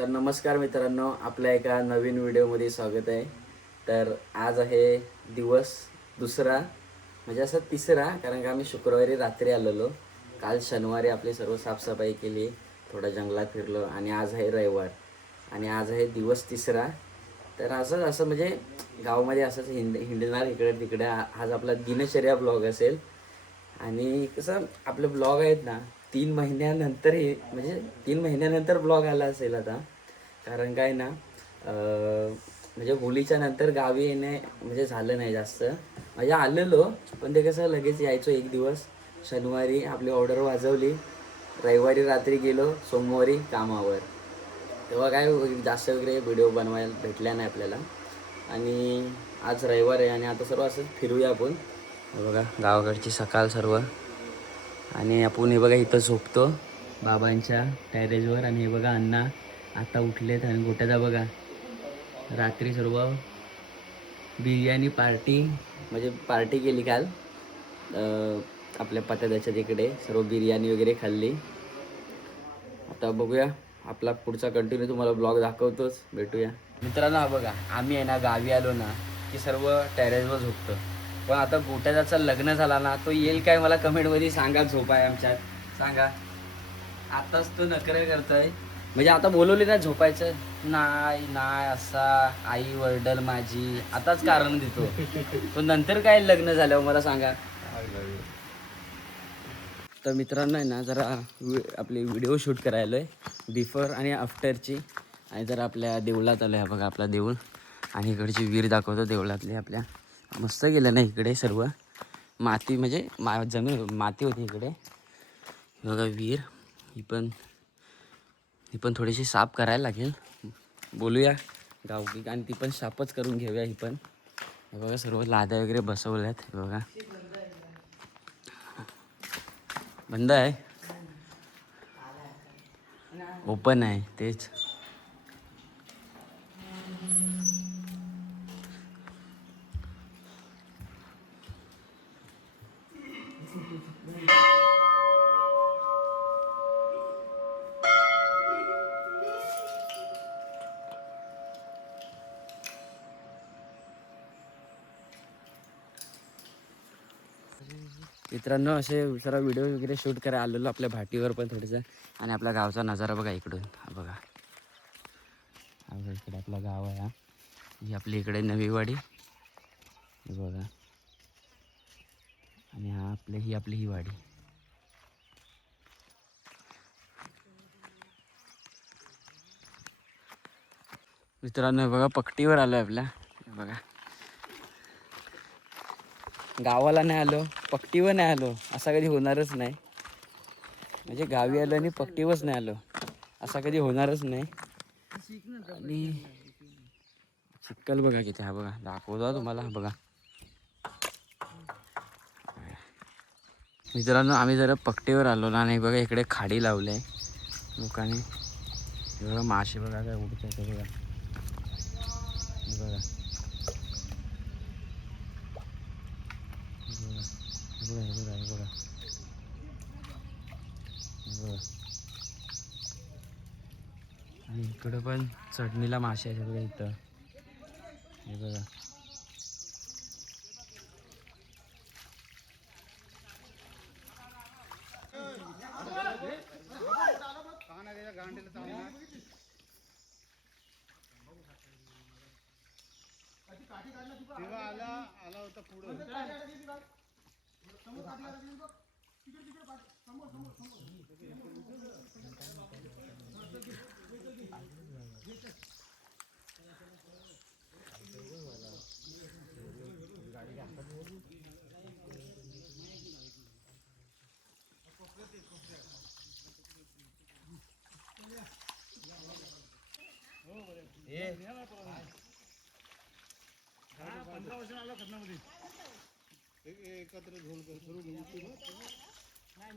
तर नमस्कार मित्रांनो, आपल्या एका नवीन व्हिडिओमध्ये स्वागत आहे. तर आज आहे दिवस दुसरा, म्हणजे असं तिसरा, कारण का आम्ही शुक्रवारी रात्री आलेलो. काल शनिवारी आपली सर्व साफसफाई केली, थोडा जंगलात फिरलो आणि आज आहे रविवार आणि आज आहे दिवस तिसरा. तर असं असं म्हणजे गावामध्ये असंच हिंडणार इकडे तिकडे. आज आपला दिनचर्या ब्लॉग असेल आणि कसं आपले ब्लॉग आहेत ना 3 महिन्यानंतर म्हणजे 3 महिन्यानंतर ब्लॉग आला असेल आता. कारण काय ना म्हणजे होलीच्या नंतर गावी येणे म्हणजे झालं नाही जास्त. म्हणजे आलेलो, पण ते कसं लगेच यायचो एक दिवस. शनिवारी आपली ऑर्डर वाजवली, रविवारी रात्री गेलो, सोमवारी कामावर. तेव्हा काय जास्त वगैरे व्हिडिओ बनवायला भेटल्या नाही आपल्याला. आणि आज रविवार आहे आणि आता सर्व असं फिरूया आपण. हे बघा गावाकडची सकाळ सर्व. आणि आपण हे बघा इथं झोपतो बाबांच्या टॅरेजवर. आणि हे बघा अण्णा आता उठलेत आणि गोट्याचा बघा रात्री सर्व बिर्याणी पार्टी म्हणजे पार्टी केली काल आपल्या पत्याच्या तिकडे. सर्व बिर्याणी वगैरे खाल्ली. आता बघूया आपला पुढचा कंटिन्यू तुम्हाला ब्लॉग दाखवतोच. भेटूया मित्रांनो. हा बघा आम्ही आहे ना गावी आलो ना की सर्व टॅरेसवर झोपतो. पण आता गोट्याचा लग्न झाला ना तो येईल काय मला कमेंटमध्ये सांगा. झोप आहे आमच्यात सांगा. आताच तो नखरे करतोय. म्हणजे आता बोलवले ना झोपायचं, नाही नाही असा आई वरडल माझी, आताच कारण देतो. पण नंतर काय लग्न झाल्यावर मला सांगा. तर मित्रांनो आहे ना जरा आपली व्हिडिओ शूट करायला आहे बिफोर आणि आफ्टरची. आणि जरा आपल्या देवळात आलो आहे. बघा आपला देऊळ आणि इकडची विहीर दाखवतो देवळातली आपल्या. मस्त गेलं ना इकडे सर्व माती म्हणजे जमीन माती होती इकडे. बघा विहीर ही पण थोडीशी साफ करायला लागेल. बोलूया गावकी आणि ती पण साफच करून घेऊया ही पण. हे बघा सर्व लाद्या वगैरे बसवल्यात. हे बघा बंद आहे, ओपन आहे तेच. मित्रांनो असे जरा व्हिडिओ वगैरे शूट करायला आलेलो आपल्या भाटीवर पण थोडंसं. आणि आपला गावचा नजारा बघा इकडून. हा बघा इकडे आपला गाव आहे. ही आपली इकडे नवीवाडी हे बघा. आणि हा ही आपली ही वाडी. मित्रांनो बघा पकटीवर आलो आहे आपल्या. बघा गावाला नाही आलो, पकटीवर नाही आलो असा कधी होणारच नाही. म्हणजे गावी आलो आणि पकटीवरच नाही आलो असा कधी होणारच नाही. आणि चिक्कल बघा किती. हा बघा दाखवतो तुम्हाला. हा बघा मित्रांनो आम्ही जरा पकटीवर आलो ना आणि बघा इकडे खाडी लावले लोकांनी. बघा मासे बघा काय उडतात बघा. बघा बघा. आणि इकडं पण चटणीला मासे आहेत बघा इथं. हे बघा आला होता पुढं.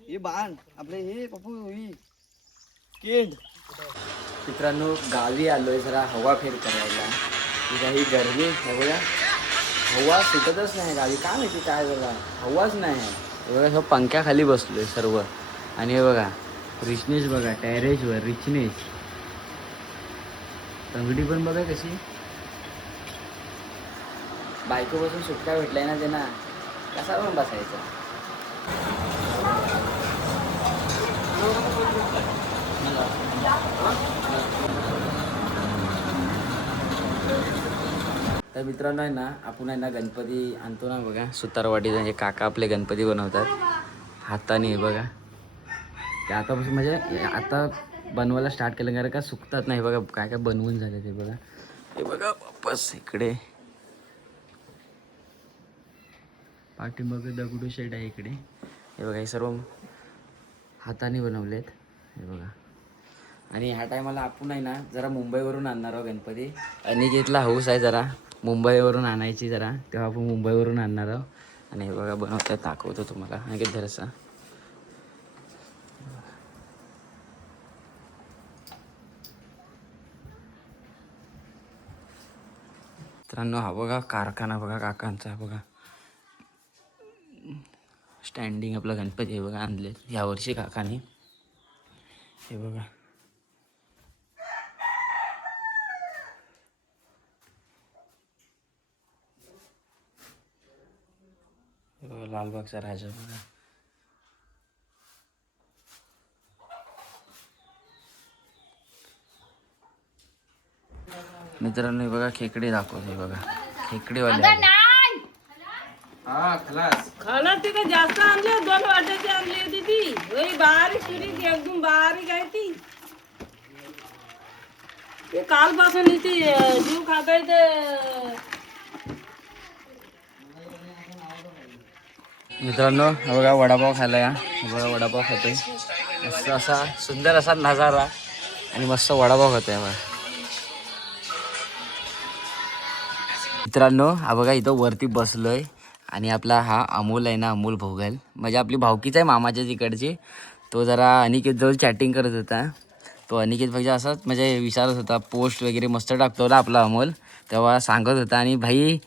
हे बाण आपले हे पप्पू केंड. मित्रांनो गावी आलोय जरा हवा फेर करायला. ही गरमी आहे बघा, हवा सुटतच नाही गावी. काय माहिती काय बघा हवाच नाही आहे. बघा पंख्याखाली बसलोय सर्व. आणि हे बघा रिचनेश बघा टॅरेसवर रिचनेश. तंगडी पण बघा कशी. बायको बसून सुटका भेटलाय ना त्यांना, कसा पण बसायचा. तर मित्रांनो आहे ना, आपण आहे ना गणपती आणतो ना बघा, सुतारवाडीचा हे काका आपले गणपती बनवतात हाताने. हे बघा ते आतापासून म्हणजे आता बनवायला स्टार्ट केलं, कारण का सुकतात नाही. बघा काय काय बनवून झाले ते बघा. हे बघा वापस इकडे पाठीमागे दगडूशेठ आहे इकडे. हे बघा हे सर्व हाताने बनवलेत. हे बघा. आणि ह्या टायमाला आपण आहे ना जरा मुंबईवरून आणणार आहोत गणपती. अनिकेतला हौस आहे जरा मुंबईवरून आणायची जरा, तेव्हा आपण मुंबईवरून आणणार आहोत. आणि हे बघा बनवतात, दाखवतो तुम्हाला. अनिकेत धरसा. मित्रांनो हा बघा कारखाना बघा काकांचा. बघा स्टँडिंग आपला गणपती हे बघा आणले यावर्षी काकाने. हे बघा लालबागचा राजा बघा. मित्रांनो बघा खेकडे दाखवते बघा, खेकडेवाले. हा खलास खाला ती का जास्त आणली, 2 वाट्याची आणली होती ती. वही बारीक सुरी एकदम बारीक आहे ती. ते कालपासून ती जीव खाताय ते. मित्रांनो बघा वडापाव खायला या. बघा वडापाव खातोय मस्त असा सुंदर असा नजारा, आणि मस्त वडापाव खातोय बघा. मित्रांनो हा बघा इथं वरती बसलोय, आणि आपला हा अमोल आहे ना, अमोल भोगल म्हणजे आपली भावकीच आहे मामाच्या तिकडची. तो जरा अनिकेत जवळ चॅटिंग करत होता. तो अनिकेत म्हणजे असंच म्हणजे विचारत होता, पोस्ट वगैरे मस्त टाकतो ना आपला अमोल, तेव्हा सांगत होता. आणि भाई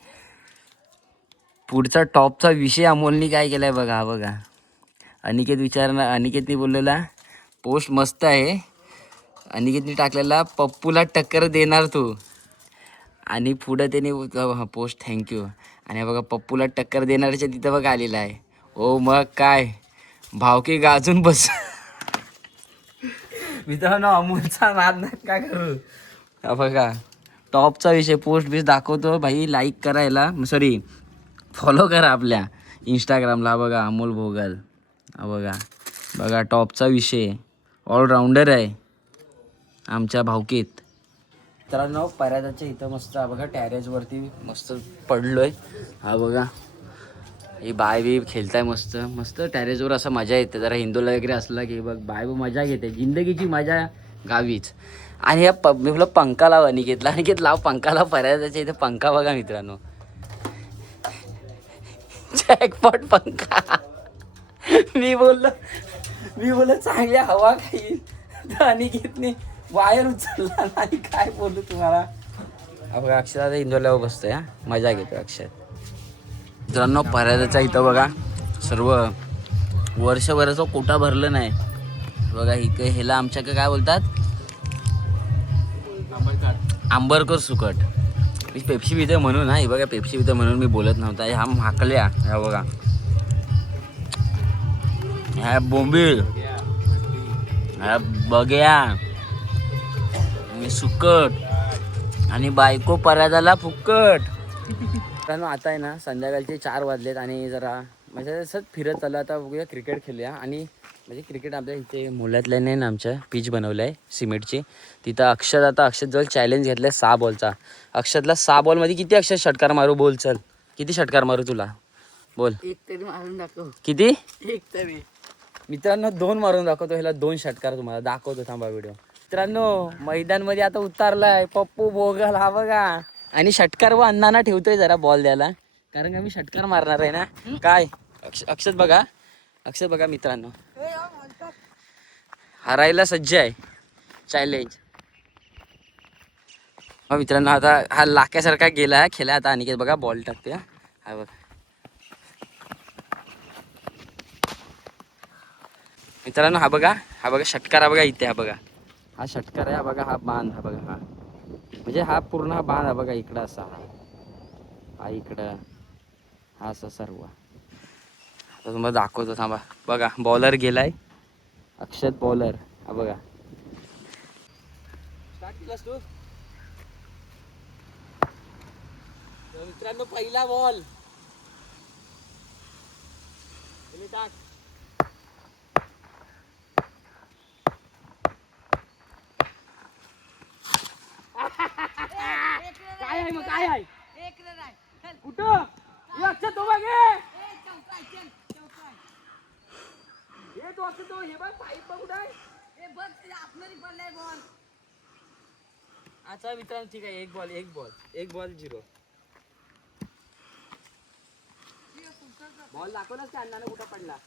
पुढचा टॉपचा विषय अमोलनी काय केलाय बघा. हा बघा अनिकेतनी बोललेला पोस्ट मस्त आहे. अनिकेतनी टाकलेला पप्पूला टक्कर देणार तू, आणि पुढं त्याने पोस्ट थँक्यू. आणि बघा पप्पूला टक्कर देणारच्या तिथं बघा आलेला आहे. ओ मग काय भावकी गाजून बस. मित्रांनो अमोलचा नाद नाही काय करू. हा बघा टॉपचा विषय पोस्ट बीस दाखवतो भाई. लाईक करायला सॉरी फॉलो करा आपल्या इंस्टाग्रामला. बघा अमोल भोगल. हा बघा बघा टॉपचा विषय, ऑलराऊंडर आहे आमच्या भावकीत. मित्रांनो पर्यटनच्या इथं मस्त बघा टॅरेसवरती मस्त पडलोय. हा बघा ही बाय बी खेळताय मस्त मस्त टॅरेसवर. असं मजा येते जरा हिंदूला वगैरे असला की बघ बाय मजा घेते. जिंदगीची मजा गावीच. आणि या मी बोला पंखा लाव अनिकेतला, अनिकेत लाव पंखा लाव. पर्यटनाच्या इथं पंखा बघा मित्रांनो, जॅकपॉट पंखा. मी बोललो चांगल्या हवा खाईल तर अनिकेतने वायर उचलला नाही. काय बोलू तुम्हाला. बघा अक्षय आता इंदोरला बसतोय. हा मजा घेतो अक्षय. मित्रांनो पर्यटनाच्या इथं बघा सर्व वर्षभराचं कोटा भरलं नाही बघा. इकडे ह्याला आमच्याकडे काय बोलतात, आंबरकर सुकट. मी पेप्सी पिते म्हणून. हा बघा पेप्सी पिते म्हणून मी बोलत नव्हता. ह्या हाकल्या ह्या बघा, ह्या बोंबील, ह्या बघ्या, मी सुकट, आणि बायको पर्यादाला फुकट. कारण आता आहे ना संध्याकाळचे 4 वाजलेत, आणि जरा म्हणजे असंच फिरत चालू. आता बघूया क्रिकेट खेळूया. आणि म्हणजे क्रिकेट आपल्या इथे मुलातल्याने ना आमच्या पिच बनवलं आहे सिमेंटची. तिथं अक्षत जवळ चॅलेंज घेतलं आहे 6 बॉलचा. अक्षतला 6 बॉलमध्ये किती अक्षत षटकार मारू बोल. चल किती षटकार मारू तुला बोल. एक तरी मारून दाखव. किती. एक तरी. मित्रांनो 2 मारून दाखवतो. ह्याला 2 षटकार तुम्हाला दाखवतो, थांबा व्हिडिओ. मित्रांनो मैदानमध्ये आता उतरलाय पप्पू भोगल. हा बघा, आणि षटकार व अण्णांना ठेवतोय जरा बॉल द्यायला, कारण का मी षटकार मारणार आहे ना. काय अक्षत बघा मित्रांनो हरायला सज्ज आहे. चॅलेंज मित्रांनो. आता हा लाक्यासारखा गेला खेळा. आता अनिकेत बघा बॉल टाकते. हा बघा मित्रांनो, हा बघा षटकार. हा बघा इथे. हा बघा हा षटकार आहे. हा बघा हा बांध. हा बघा हा म्हणजे हा पूर्ण हा बाण आहे बघा इकडं असा हा इकडं हा असा सर्व. आता तुम्हाला दाखवतो थांबा. बघा बॉलर गेलाय अक्षत बॉलर. हा बघा स्टार्ट केलास तू. तर मित्रांनो पहिला बॉल टाक. काय आहे मग काय आहे कुठं अक्षत तो बघ हे तो असं तो हे बघ पाईप बघ कुठं अच्छा मित्रांनो ठीक आहे. एक बॉल 0. बॉल दाखवलाच का अण्णाने कुठं पडला.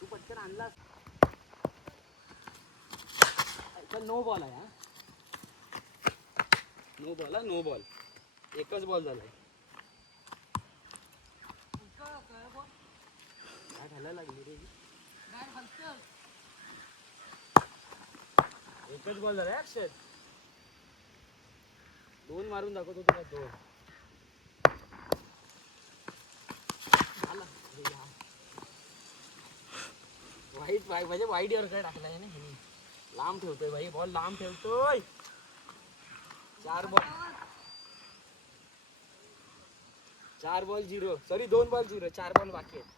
तू पटकन आणलास. नो बॉल आहे हा. नो बॉल एकच बॉल झालाय. काय घालायला लागली रे. एकच बॉल झालाय अक्षर. 2 मारून दाखवतो तुला 2. वाईट म्हणजे वाईट वर काय टाकलाय ना ह्यानी. लांब ठेवतोय भाई बॉल लांब ठेवतोय. 4 बॉल 0 सॉरी 2 बॉल 0 4 बॉल बाकी आहेत.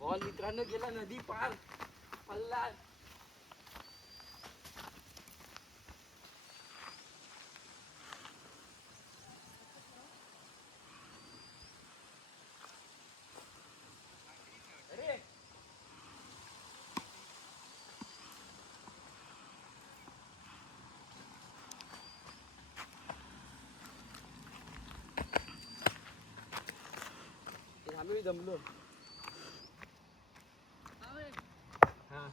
बॉल मित्रांनो गेला नदी पार पल्ला. अरे आम्ही जमलो. हा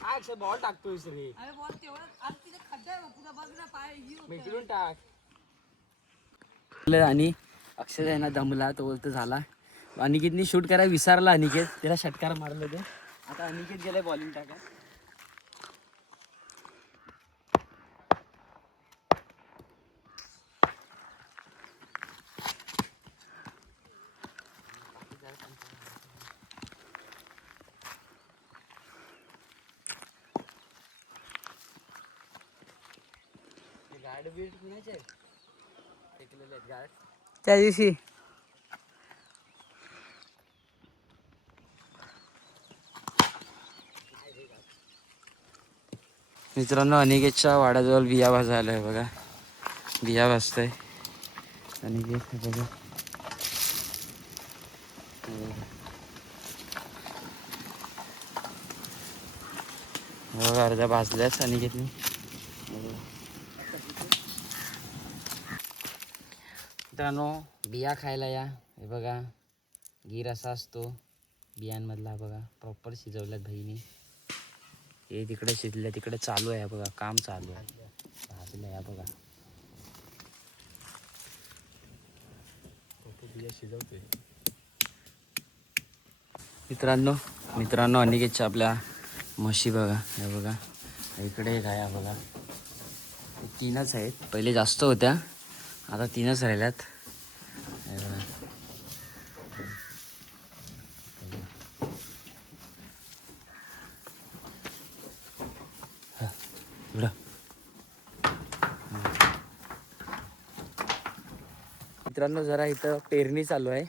काय बॉल टाकतोयस रे. मिटून टाक. आणि अक्षय ना दमला तो बोलतो झाला. अनिकेतनी शूट करायला विसरला. अनिकेत त्याला षटकार मारलं ते. आता अनिकेत गेलाय बॉलिंग टाका. गार्ड बीट कुणाचे आहेत टेकलेले आहेत गार्ड त्या दिवशी मित्रांनो अनिकेतच्या वाड्याजवळ बिया भाजायला आहे बघा. बिया भाजतंय अनिकेत हे बघा. बघा अर्ध्या भाजल्याच अनिकेतनी. मित्रांनो बिया खायला या. हे बघा गीर असा असतो बियांमधला. बघा प्रॉपर शिजवल्यात बहिणी. हे तिकडे शिजले तिकडे चालू आहे बघा. काम चालू आहे. भाजलं या बघा. बिया शिजवतोय मित्रांनो अनिकेतच्या आपल्या म्हशी बघा. हे बघा इकडे गाया बघा. 3च आहेत. पहिले जास्त होत्या आता 3च राहिल्यात. हे बघा इकडं. मित्रांनो जरा इथं पेरणी चालू आहे.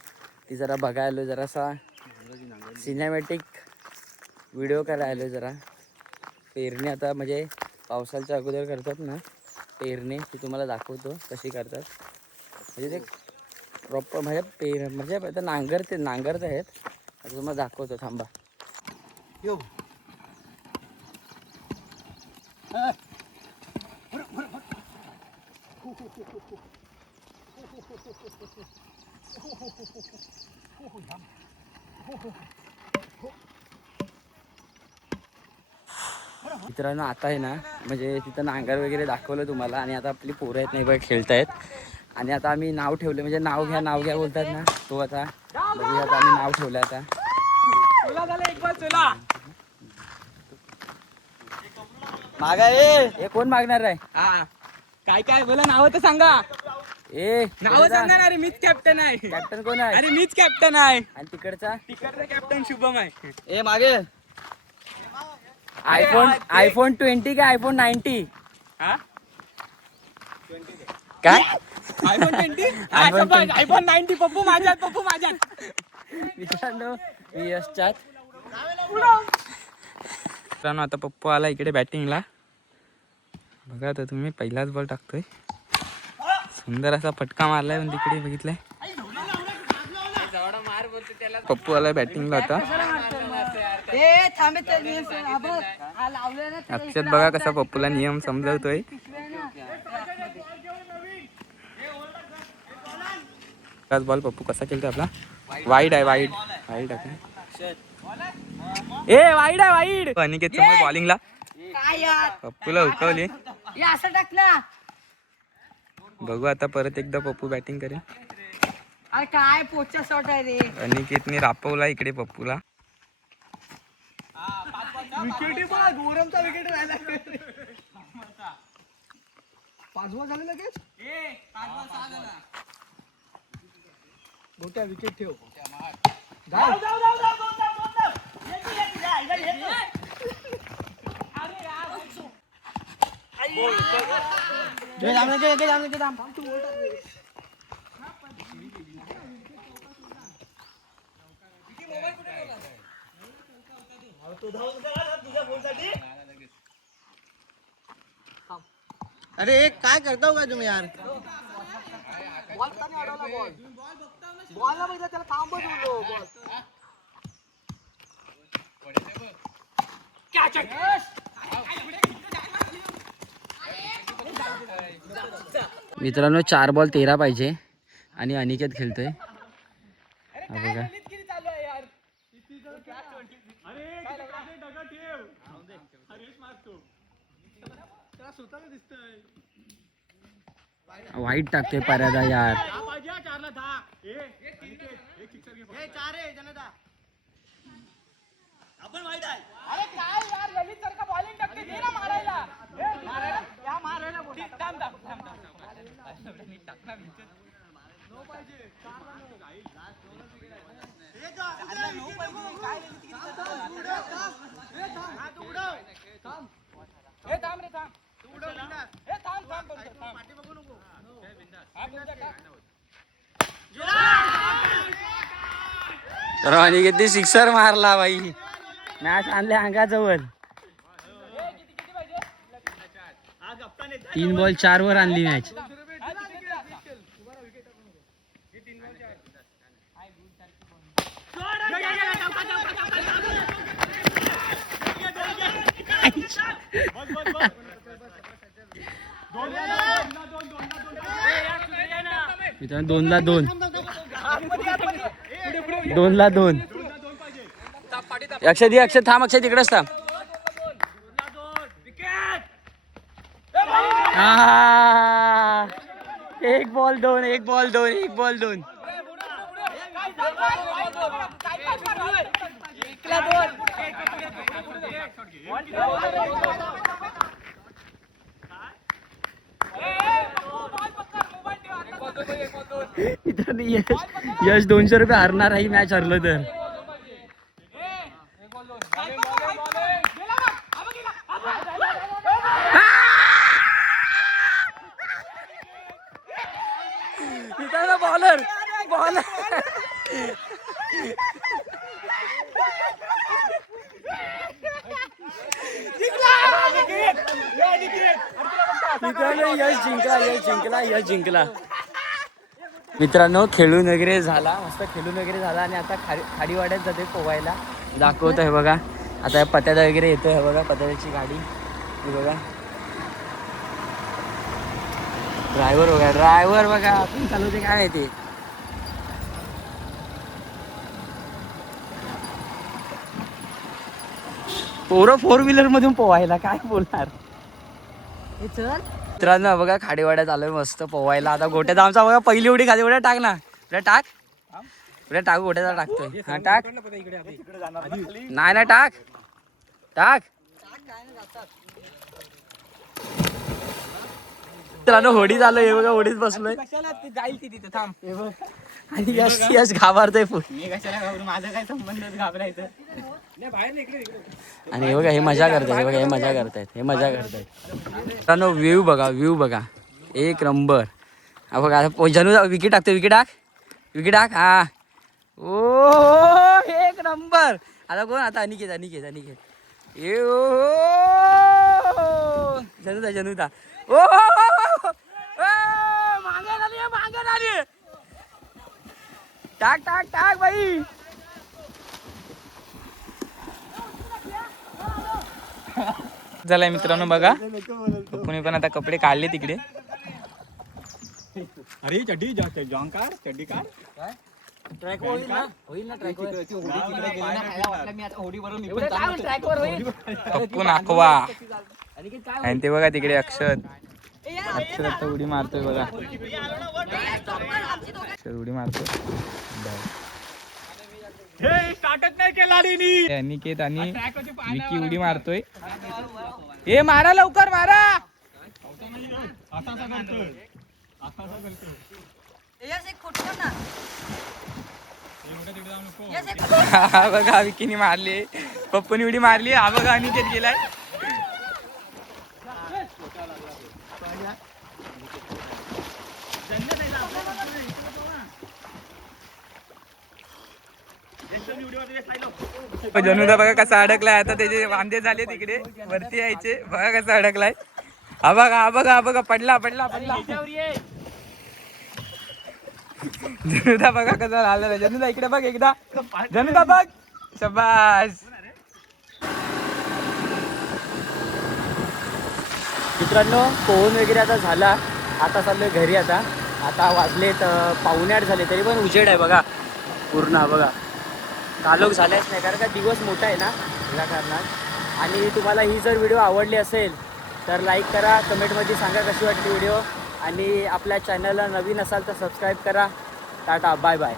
ती जरा बघायला जरासा सिनेमॅटिक व्हिडिओ करायला आलो. जरा पेरणी आता म्हणजे पावसाच्या अगोदर करतात ना पेरणी. ती तुम्हाला दाखवतो कशी करतात. म्हणजे ते प्रॉपर म्हणजे म्हणजे आता नांगरत आहेत. आता तुम्हाला दाखवतो थांबा. यो मित्रांनो आता आहे ना म्हणजे तिथं नांगर वगैरे दाखवलं तुम्हाला आणि आता आपली पोरं आहेत नाही बघ खेळतायत आणि आता आम्ही नाव ठेवलं म्हणजे नाव घ्या बोलतात ना तो आता बघूया आता आम्ही नाव ठेवलं आता मागा ए कोण मागणार आहे काय काय बोला नाव तर सांगा ए नाव सांगा ना. अरे मीच कॅप्टन आहे. कॅप्टन कोण आहे अरे मीच कॅप्टन आहे. आणि तिकडचा कॅप्टन शुभम आहे. ए मागे आयफोन 20 का आयफोन 90 हा काय आयफोन 20 आयफोन 90 पप्पू माझ्यात मित्रांनो मी यशच्यात मित्रांनो आता पप्पू आला इकडे बॅटिंगला बघा तर तुम्ही पहिलाच बॉल टाकतोय सुंदर असा फटका मारलाय पण तिकडे बघितलाय पप्पू आलाय बॅटिंगला आता अक्षत बघा कसा पप्पूला नियम समजवतोय बॉल पप्पू कसा खेळतोय आपला वाईड आहे वाईड आहे ए वाईड आहे वाईड अनिकेत समोर बॉलिंगला पप्पूला हुकवली असं टाकला बघू आता परत एकदा पप्पू बॅटिंग करेल अरे काय पोचा शॉट आहे रे अनिकेतने रापवला इकडे पप्पूला मोठ्या विकेट ठेव अरे काय करता हो काय तुम्ही यार बॉलला बघितलं त्याला थांबच बोललो बॉल मित्रांनो 4 बॉल 13 पाहिजे आणि अनिकेत खेळतोय हा बघा वाईट टाकतोय पर्यादा यार आपण वाईट आहे अरे काय यार ललित सारखा बॉलिंग टाकते दे ना मारायला या मारायला बोल थांब टाकना नो पाहिजे तर अनिकेतने सिक्सर मारला बाई मॅच आणले अंगाजवळ 3 बॉल 4 वर आणली मॅच मित्रांनो 2-2 2-2 अक्षय थांब अक्षय तिकडेच थांब एक बॉल दोन मित्रांनो यश 200 रुपये हरणार ही मॅच हरलो तर मित्रांनो बॉलर मित्रांनो यश जिंकला मित्रांनो खेळून वगैरे झाला मस्त आणि आता खाडीवाड्यात जाते पोवायला दाखवत आहे बघा आता पत्यादा वगैरे येतोय हे बघा पत्यादाची गाडी ही बघा ड्रायव्हर बघा आपण चालवते काय माहिती पोरं 4 व्हीलर मधून पोहायला काय बोलणार. हे चल मित्रांनो बघा खाडीवाड्यात आलोय मस्त पोहायला. आता गोट्याचा आमचा बघा पहिली उडी खाली उड्या टाक ना. उड्या टाक उड्या टाक गोट्याचा टाकतोय. हा टाक नाही ना टाक टाक. मित्रांनो होडी झालं हे बघा होडीत बसलोय. कशाला ती जाईल ती तिथे थांब. आणि यश घाबरतोय फुल. मी कशाला घाबरू, माझा काय संबंध घाबरायचं. आणि हे बघा हे मजा करतायत. हे बघा हे मजा करतायत. हे मजा करतायत. मित्रांनो व्ह्यू बघा एक नंबर. हा बघा जनू विकेट टाकतो. विकेट टाक हा. ओ एक नंबर. आता कोण आता अनिकेत ए जनूदा ओ मागे झाली टाक बाई. झालाय मित्रांनो बघा कोणी पण आता कपडे काढले तिकडे. अरे चड्डी जॉन कार चड्डी कार ट्रॅक होईल ना ट्रॅक पप्पू नाखवा. आणि ते बघा तिकडे अक्षर आता उडी मारतोय बघा. अक्षर उडी मारतोय. स्टार्टच नाही केला अनिकेत आणि विकी उडी मारतोय. हे मारा लवकर मारा. हा बघा विकीने मारली. पप्पूनी उडी मारली. हा बघा अनिकेत गेलाय. जनूदा बघा कसा अडकलाय. आता त्याचे वांदे झाले तिकडे वरती यायचे. बघा कसा अडकलाय. हा बघा पडला. जनूदा बघा कसा झाला. जनूदा इकडे बघ एकदा. जनूदा बघ. शबाश. मित्रांनो पोहून वगैरे आता झाला. आता चाललोय घरी. आता वाजलेत 7:45 झाले तरी पण उजेड आहे बघा पूर्ण. बघा कालोख झाल्याच नाही कारण का दिवस मोठा आहे ना या कारणात. आणि तुम्हाला ही जर व्हिडिओ आवडली असेल तर लाईक करा. कमेंटमध्ये सांगा कशी वाटली व्हिडिओ. आणि आपल्या चॅनलला नवीन असाल तर सबस्क्राईब करा. Tata bye bye.